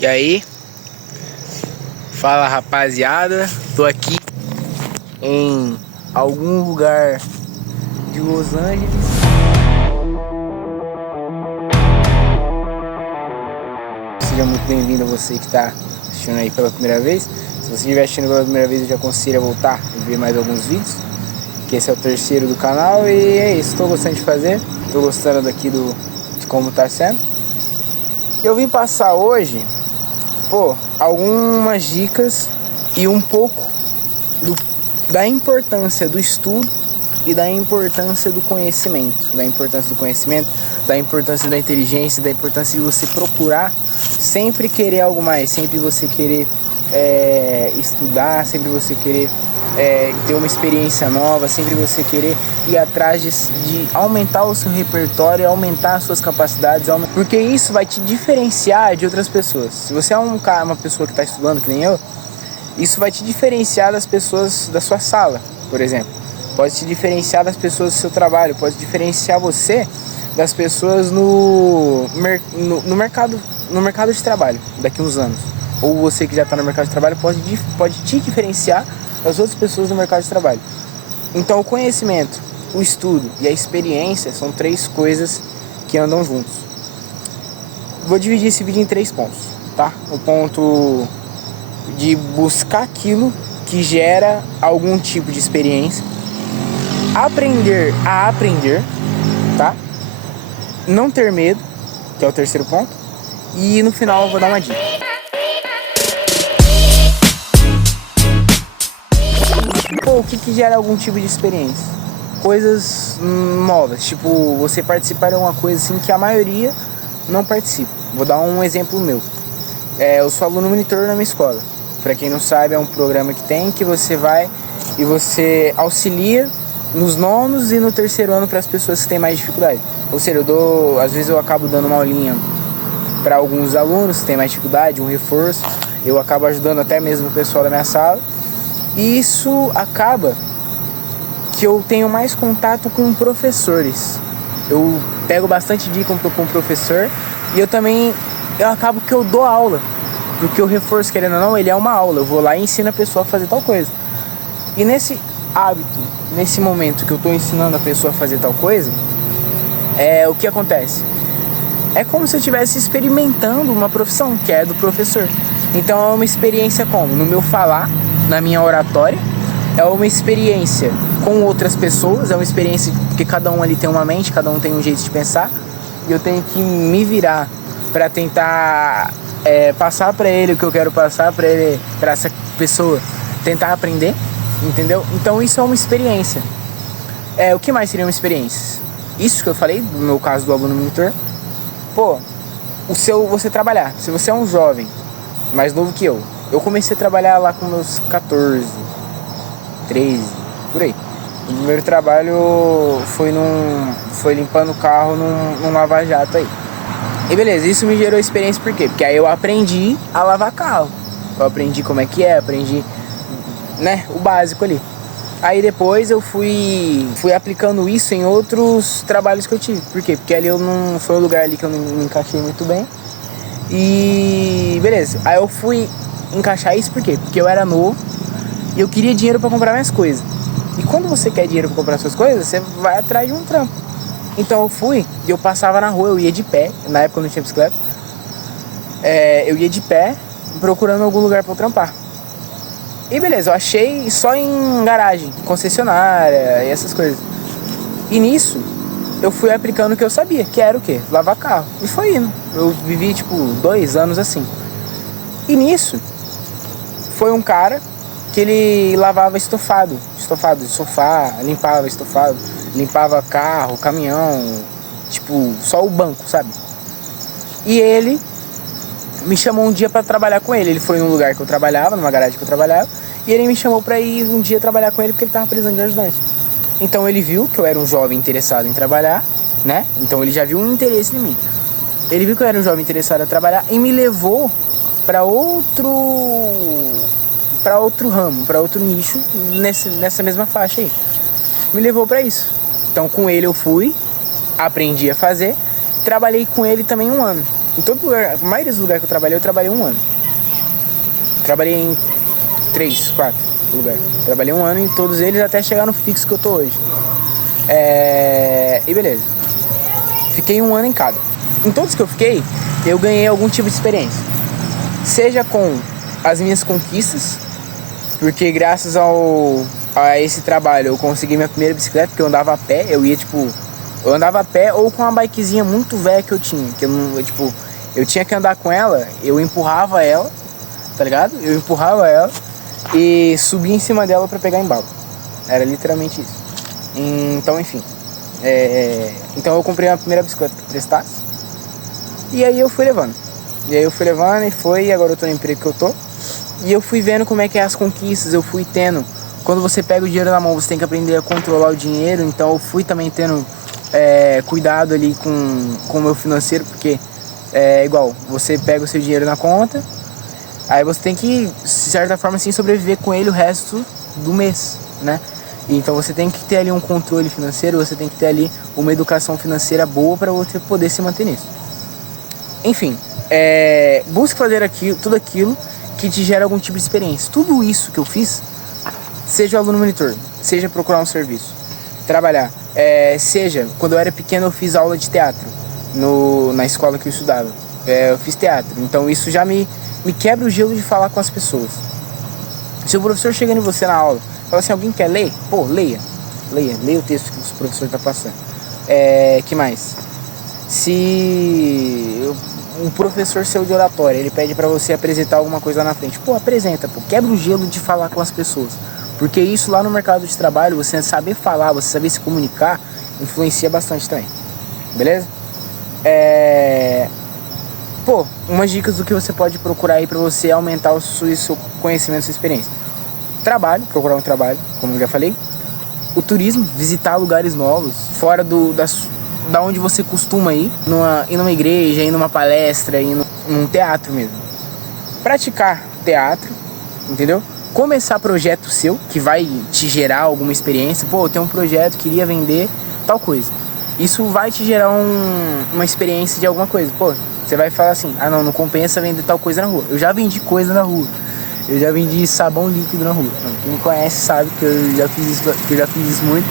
E aí? Fala, rapaziada, tô aqui em algum lugar de Los Angeles. Seja muito bem-vindo a você que tá assistindo aí pela primeira vez. Se você estiver assistindo pela primeira vez, eu já aconselho a voltar e ver mais alguns vídeos, que esse é o terceiro do canal. E é isso, tô gostando de fazer, tô gostando daqui de como tá sendo. Eu vim passar hoje, algumas dicas e um pouco da importância do estudo e da importância do conhecimento, da importância da inteligência, da importância de você procurar sempre querer algo mais, sempre você querer estudar, sempre você querer ter uma experiência nova, sempre você querer ir atrás de aumentar o seu repertório, aumentar as suas capacidades, porque isso vai te diferenciar de outras pessoas. Se você é uma pessoa que está estudando, que nem eu, isso vai te diferenciar das pessoas da sua sala, por exemplo. Pode te diferenciar das pessoas do seu trabalho, pode diferenciar você das pessoas no mercado de trabalho daqui a uns anos. Ou você que já está no mercado de trabalho pode te diferenciar das outras pessoas no mercado de trabalho. Então o conhecimento, o estudo e a experiência são três coisas que andam juntos. Vou dividir esse vídeo em 3 pontos, tá? O ponto de buscar aquilo que gera algum tipo de experiência, aprender a aprender, tá? Não ter medo, que é o terceiro ponto, e no final eu vou dar uma dica. O que gera algum tipo de experiência? Coisas novas, tipo você participar de uma coisa assim que a maioria não participa. Vou dar um exemplo meu. Eu sou aluno monitor na minha escola. Para quem não sabe, é um programa que você vai e você auxilia nos nonos e no terceiro ano para as pessoas que têm mais dificuldade. Ou seja, às vezes eu acabo dando uma aulinha para alguns alunos que têm mais dificuldade, um reforço. Eu acabo ajudando até mesmo o pessoal da minha sala. E isso acaba que eu tenho mais contato com professores. Eu pego bastante dica com o professor e eu acabo que eu dou aula. Porque o reforço, querendo ou não, ele é uma aula. Eu vou lá e ensino a pessoa a fazer tal coisa. E nesse hábito, nesse momento que eu estou ensinando a pessoa a fazer tal coisa, o que acontece? É como se eu estivesse experimentando uma profissão, que é do professor. Então é uma experiência como? No meu falar, na minha oratória, é uma experiência com outras pessoas, é uma experiência que cada um ali tem uma mente, cada um tem um jeito de pensar, e eu tenho que me virar para tentar passar para ele o que eu quero passar para ele, para essa pessoa tentar aprender, entendeu? Então isso é uma experiência. O que mais seria uma experiência? Isso que eu falei, no meu caso do aluno monitor, você trabalhar. Se você é um jovem mais novo que eu comecei a trabalhar lá com meus 14, 13, por aí. O primeiro trabalho foi limpando o carro num lava-jato aí. E beleza, isso me gerou experiência por quê? Porque aí eu aprendi a lavar carro. Eu aprendi como é que aprendi, o básico ali. Aí depois eu fui aplicando isso em outros trabalhos que eu tive. Por quê? Porque ali foi um lugar ali que eu não me encaixei muito bem. E beleza, aí eu fui encaixar isso por quê? Porque eu era novo e eu queria dinheiro para comprar minhas coisas. E quando você quer dinheiro para comprar suas coisas, você vai atrás de um trampo. Então eu fui e eu passava na rua, eu ia de pé, na época eu não tinha bicicleta. Eu ia de pé procurando algum lugar para eu trampar. E beleza, eu achei só em garagem, concessionária e essas coisas. E nisso eu fui aplicando o que eu sabia, que era o quê? Lavar carro. E foi indo. Eu vivi 2 anos assim. E nisso foi um cara que ele lavava estofado de sofá, limpava estofado, limpava carro, caminhão, só o banco, sabe? E ele me chamou um dia pra trabalhar com ele. Ele foi num lugar que eu trabalhava, numa garagem que eu trabalhava, e ele me chamou pra ir um dia trabalhar com ele porque ele tava precisando de ajudante. Então ele viu que eu era um jovem interessado em trabalhar, né? Então ele já viu um interesse em mim. Ele viu que eu era um jovem interessado em trabalhar e me levou para outro ramo, para outro nicho nessa mesma faixa aí. Me levou para isso. Então com ele eu fui, aprendi a fazer, trabalhei com ele também 1 ano. Em todo lugar, a maioria dos lugares que eu trabalhei 1 ano. Trabalhei em 3, 4 lugares. Trabalhei 1 ano em todos eles até chegar no fixo que eu tô hoje. E beleza. Fiquei 1 ano em cada. Em todos que eu fiquei, eu ganhei algum tipo de experiência. Seja com as minhas conquistas, porque graças a esse trabalho eu consegui minha primeira bicicleta, porque eu andava a pé, eu andava a pé ou com uma bikezinha muito velha que eu tinha, que eu tinha que andar com ela, eu empurrava ela, tá ligado? Eu empurrava ela e subia em cima dela pra pegar embalo. Era literalmente isso. Então, enfim. Então eu comprei a primeira bicicleta que prestasse. E aí eu fui levando. E agora eu tô no emprego que eu tô. E eu fui vendo como é que é as conquistas, eu fui tendo. Quando você pega o dinheiro na mão, você tem que aprender a controlar o dinheiro. Então eu fui também tendo cuidado ali com o meu financeiro, porque igual, você pega o seu dinheiro na conta, aí você tem que, de certa forma, assim, sobreviver com ele o resto do mês, né? Então você tem que ter ali um controle financeiro, você tem que ter ali uma educação financeira boa para você poder se manter nisso. Enfim, busque fazer tudo aquilo que te gera algum tipo de experiência. Tudo isso que eu fiz, seja o aluno monitor, seja procurar um serviço, trabalhar, seja, quando eu era pequeno eu fiz aula de teatro na escola que eu estudava. Eu fiz teatro, então isso já me quebra o gelo de falar com as pessoas. Se o professor chegando em você na aula, fala assim, alguém quer ler? Pô, leia o texto que o professor está passando. Que mais? Se um professor seu de oratória, ele pede para você apresentar alguma coisa na frente, pô, apresenta, pô, quebra o gelo de falar com as pessoas. Porque isso lá no mercado de trabalho, você saber falar, você saber se comunicar, influencia bastante também. Beleza? Umas dicas do que você pode procurar aí pra você aumentar o seu conhecimento, sua experiência. Trabalho, procurar um trabalho, como eu já falei. O turismo, visitar lugares novos, fora da onde você costuma ir numa igreja, ir numa palestra, ir num teatro mesmo. Praticar teatro, entendeu? Começar projeto seu, que vai te gerar alguma experiência. Pô, eu tenho um projeto, queria vender tal coisa. Isso vai te gerar uma experiência de alguma coisa. Pô, você vai falar assim, não compensa vender tal coisa na rua. Eu já vendi coisa na rua. Eu já vendi sabão líquido na rua. Quem me conhece sabe que eu já fiz isso muito.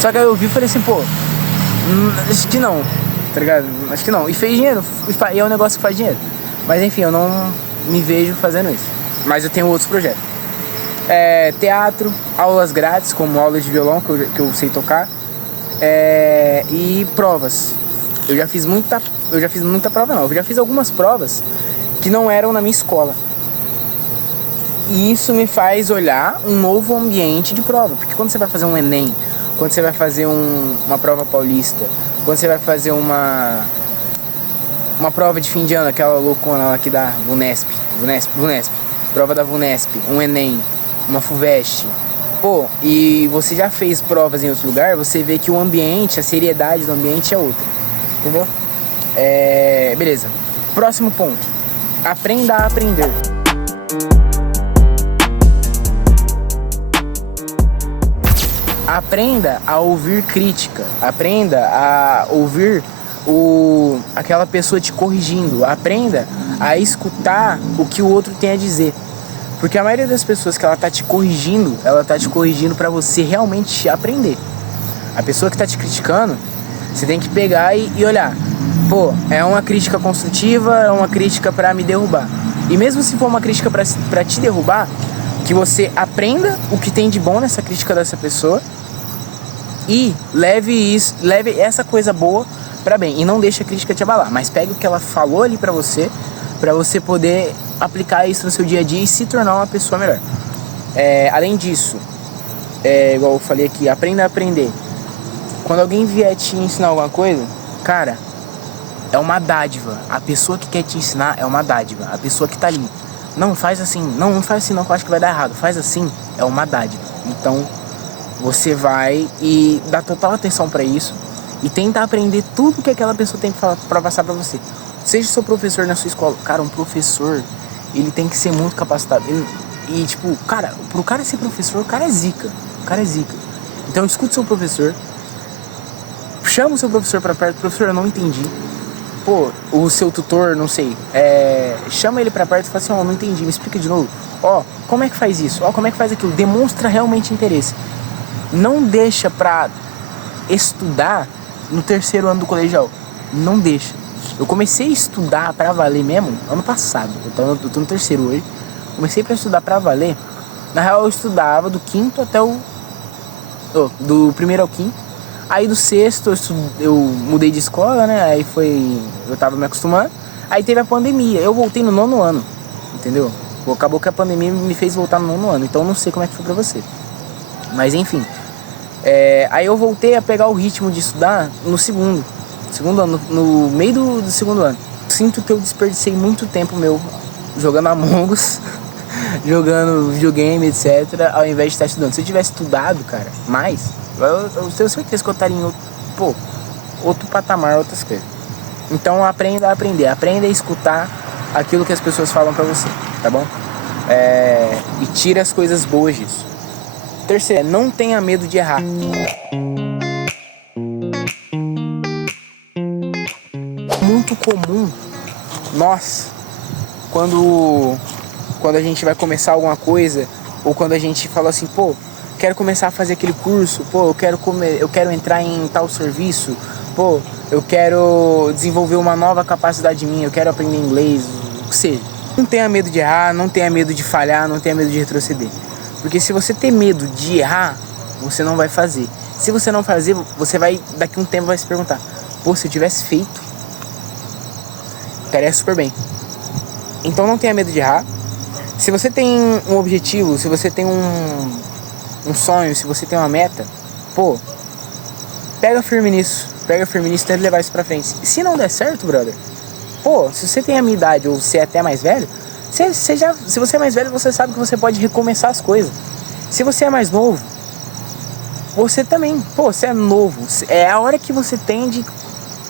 Só que aí eu vi e falei assim, pô, acho que não, tá ligado? Acho que não. E fez dinheiro, e é um negócio que faz dinheiro. Mas enfim, eu não me vejo fazendo isso. Mas eu tenho outros projetos. Teatro, aulas grátis, como aula de violão, que eu sei tocar. E provas. Eu já fiz muita prova não. Eu já fiz algumas provas que não eram na minha escola. E isso me faz olhar um novo ambiente de prova. Porque quando você vai fazer um Enem, quando você vai fazer uma prova paulista, quando você vai fazer uma prova de fim de ano, aquela loucona lá que dá VUNESP, prova da VUNESP, um Enem, uma FUVEST, pô, e você já fez provas em outro lugar, você vê que o ambiente, a seriedade do ambiente é outra, entendeu? Beleza. Próximo ponto. Aprenda a aprender. Aprenda a ouvir crítica. Aprenda a ouvir aquela pessoa te corrigindo. Aprenda a escutar o que o outro tem a dizer. Porque a maioria das pessoas que ela tá te corrigindo para você realmente aprender. A pessoa que tá te criticando, você tem que pegar e olhar. Pô, é uma crítica construtiva, é uma crítica para me derrubar. E mesmo se for uma crítica para te derrubar, que você aprenda o que tem de bom nessa crítica dessa pessoa e leve essa coisa boa para bem. E não deixe a crítica te abalar, mas pegue o que ela falou ali para você poder aplicar isso no seu dia a dia e se tornar uma pessoa melhor. Além disso, igual eu falei aqui, aprenda a aprender. Quando alguém vier te ensinar alguma coisa, cara, é uma dádiva. A pessoa que quer te ensinar é uma dádiva. A pessoa que tá ali, não faz assim, não faz assim não, que eu acho que vai dar errado. Faz assim, é uma dádiva. Então, você vai e dá total atenção pra isso e tenta aprender tudo que aquela pessoa tem pra passar pra você. Seja seu professor na sua escola. Cara, um professor, ele tem que ser muito capacitado. Cara, pro cara ser professor, o cara é zica. Então, escute seu professor. Chama o seu professor pra perto. Professor, eu não entendi. pô, o seu tutor, não sei, chama ele pra perto e fala assim, ó, não entendi, me explica de novo. Ó, como é que faz isso? Ó, como é que faz aquilo? Demonstra realmente interesse. Não deixa pra estudar no terceiro ano do colegial. Não deixa. Eu comecei a estudar pra valer mesmo ano passado. Eu tô no terceiro hoje. Comecei pra estudar pra valer. Na real, eu estudava do quinto até do primeiro ao quinto. Aí do sexto eu mudei de escola, né? Aí eu tava me acostumando. Aí teve a pandemia. Eu voltei no nono ano, entendeu? Acabou que a pandemia me fez voltar no nono ano. Então eu não sei como é que foi pra você. Mas enfim. Aí eu voltei a pegar o ritmo de estudar no segundo ano, no meio do segundo ano. Sinto que eu desperdicei muito tempo meu jogando Among Us, jogando videogame, etc, ao invés de estar estudando. Se eu tivesse estudado, cara, mais, eu tenho certeza que eu estaria em outro patamar, outras coisas. Então aprenda a aprender, aprenda a escutar aquilo que as pessoas falam pra você, tá bom? E tira as coisas boas disso. Terceiro, não tenha medo de errar. Muito comum nós, quando a gente vai começar alguma coisa, ou quando a gente fala assim, pô, quero começar a fazer aquele curso, pô, eu quero entrar em tal serviço, pô, eu quero desenvolver uma nova capacidade minha, eu quero aprender inglês, o que seja. Não tenha medo de errar, não tenha medo de falhar, não tenha medo de retroceder. Porque se você ter medo de errar, você não vai fazer. Se você não fazer, você vai, daqui a um tempo, vai se perguntar, pô, se eu tivesse feito, estaria super bem. Então não tenha medo de errar. Se você tem um objetivo, se você tem um sonho, se você tem uma meta, pô, pega firme nisso e tenta levar isso pra frente. Se não der certo, brother, pô, se você tem a minha idade ou se é até mais velho, se você é mais velho, você sabe que você pode recomeçar as coisas. Se você é mais novo, você também, pô, você é novo, é a hora que você tem de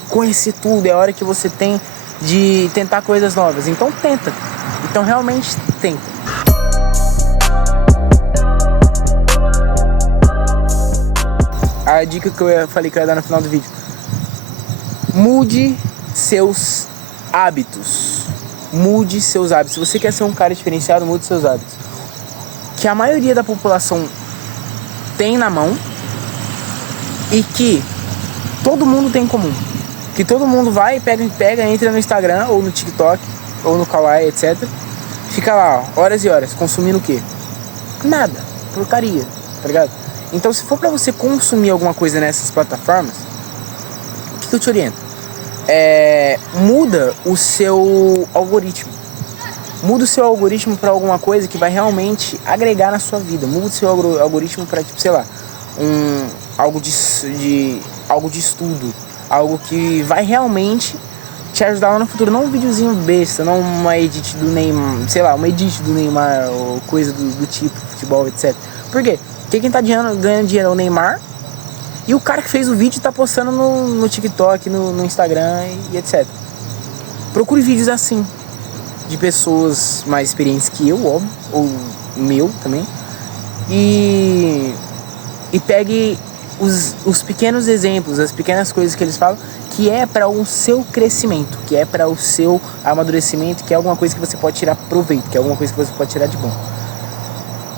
conhecer tudo, é a hora que você tem de tentar coisas novas. Então tenta, então realmente tenta. A dica que eu falei que eu ia dar no final do vídeo: mude seus hábitos. Mude seus hábitos. Se você quer ser um cara diferenciado, mude seus hábitos. Que a maioria da população tem na mão e que todo mundo tem em comum. Que todo mundo vai, pega, entra no Instagram ou no TikTok ou no Kawaii, etc. Fica lá, ó, horas e horas, consumindo o quê? Nada, porcaria, tá ligado? Então, se for pra você consumir alguma coisa nessas plataformas, o que eu te oriento? Muda o seu algoritmo. Muda o seu algoritmo pra alguma coisa que vai realmente agregar na sua vida. Muda o seu algoritmo pra, tipo, sei lá, algo de estudo. Algo que vai realmente te ajudar lá no futuro. Não um videozinho besta, não uma edit do Neymar, sei lá, uma edit do Neymar ou coisa do tipo, futebol, etc. Por quê? Porque quem tá ganhando dinheiro é o Neymar e o cara que fez o vídeo tá postando no TikTok, no Instagram e etc. Procure vídeos assim, de pessoas mais experientes que eu, óbvio, ou meu também. E pegue os pequenos exemplos, as pequenas coisas que eles falam, que é para o seu crescimento, que é para o seu amadurecimento, que é alguma coisa que você pode tirar proveito, que é alguma coisa que você pode tirar de bom.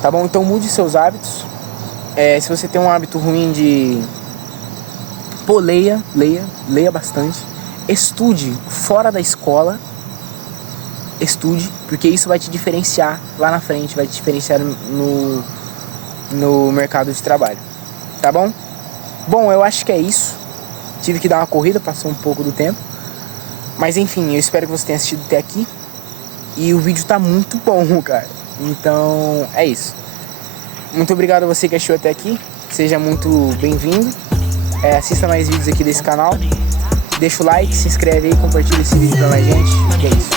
Tá bom? Então mude seus hábitos. Se você tem um hábito ruim de... Pô, leia bastante. Estude fora da escola. Estude, porque isso vai te diferenciar lá na frente, vai te diferenciar no mercado de trabalho. Tá bom? Bom, eu acho que é isso. Tive que dar uma corrida, passou um pouco do tempo. Mas enfim, eu espero que você tenha assistido até aqui. E o vídeo tá muito bom, cara. Então, é isso. Muito obrigado a você que assistiu até aqui. Seja muito bem-vindo. Assista mais vídeos aqui desse canal. Deixa o like, se inscreve aí, compartilha esse vídeo pra mais gente. E é isso.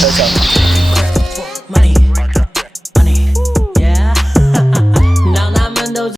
Tchau, tchau.